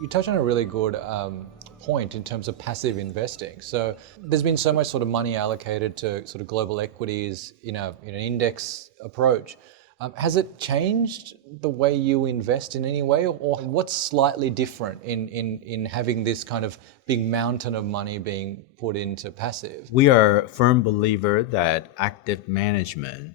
You touched on a really good point in terms of passive investing. So there's been so much sort of money allocated to sort of global equities in an index approach. Has it changed the way you invest in any way, or what's slightly different in having this kind of big mountain of money being put into passive? We are a firm believer that active management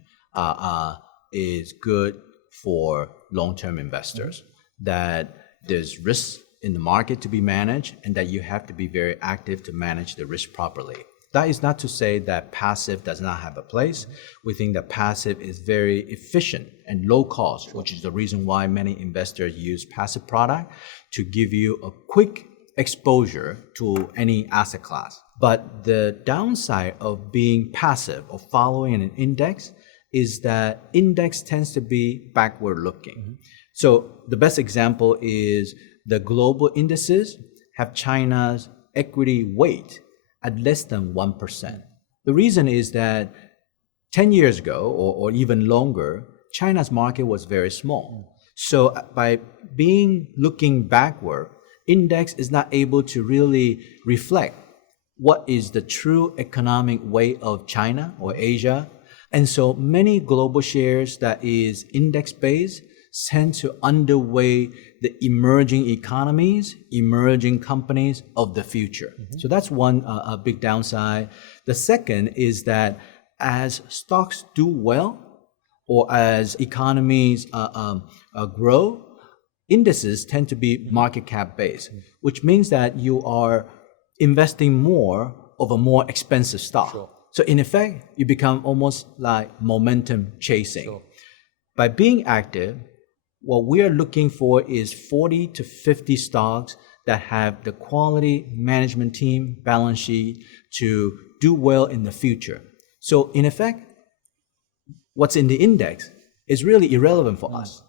is good for long-term investors, that there's risk in the market to be managed and that you have to be very active to manage the risk properly. That is not to say that passive does not have a place. We think that passive is very efficient and low cost, which is the reason why many investors use passive product to give you a quick exposure to any asset class. But the downside of being passive or following an index is that index tends to be backward looking. So the best example is the global indices have China's equity weight at less than 1%. The reason is that 10 years ago or even longer, China's market was very small. So by looking backward, index is not able to really reflect what is the true economic weight of China or Asia. And so many global shares that is index-based tend to underweigh the emerging economies, emerging companies of the future. So that's one big downside. The second is that as stocks do well, or as economies grow, indices tend to be market cap based, which means that you are investing more of a more expensive stock. Sure. So in effect, you become almost like momentum chasing. Sure. By being active, what we are looking for is 40 to 50 stocks that have the quality management team, balance sheet to do well in the future. So in effect, what's in the index is really irrelevant for us.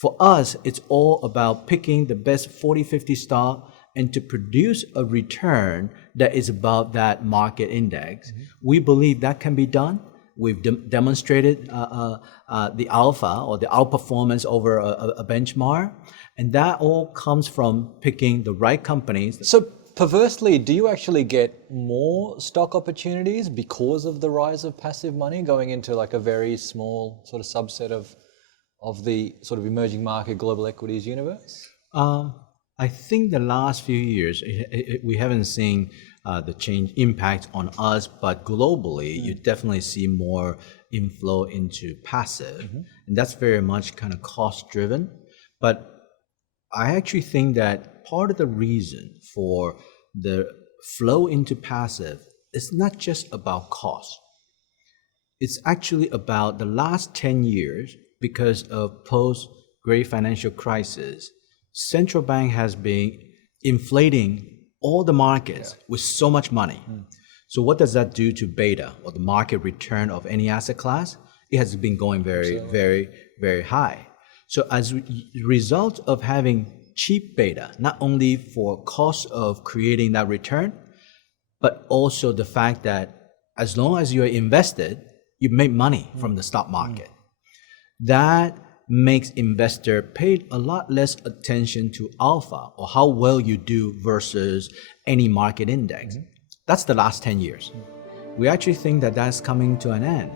For us, it's all about picking the best 40, 50 stock and to produce a return that is above that market index. We believe that can be done. We've demonstrated the alpha or the outperformance over a benchmark. And that all comes from picking the right companies. So perversely, do you actually get more stock opportunities because of the rise of passive money going into like a very small sort of subset of the sort of emerging market global equities universe? I think the last few years, we haven't seen the change impact on us, but globally, you definitely see more inflow into passive. And that's very much kind of cost driven. But I actually think that part of the reason for the flow into passive is not just about cost. It's actually about the last 10 years, because of post-Great Financial Crisis, central bank has been inflating all the markets with so much money. So what does that do to beta or the market return of any asset class? It has been going very high. So as a result of having cheap beta, not only for cost of creating that return, but also the fact that as long as you're invested, you make money from the stock market. That makes investor pay a lot less attention to alpha or how well you do versus any market index. That's the last 10 years. We actually think that that's coming to an end.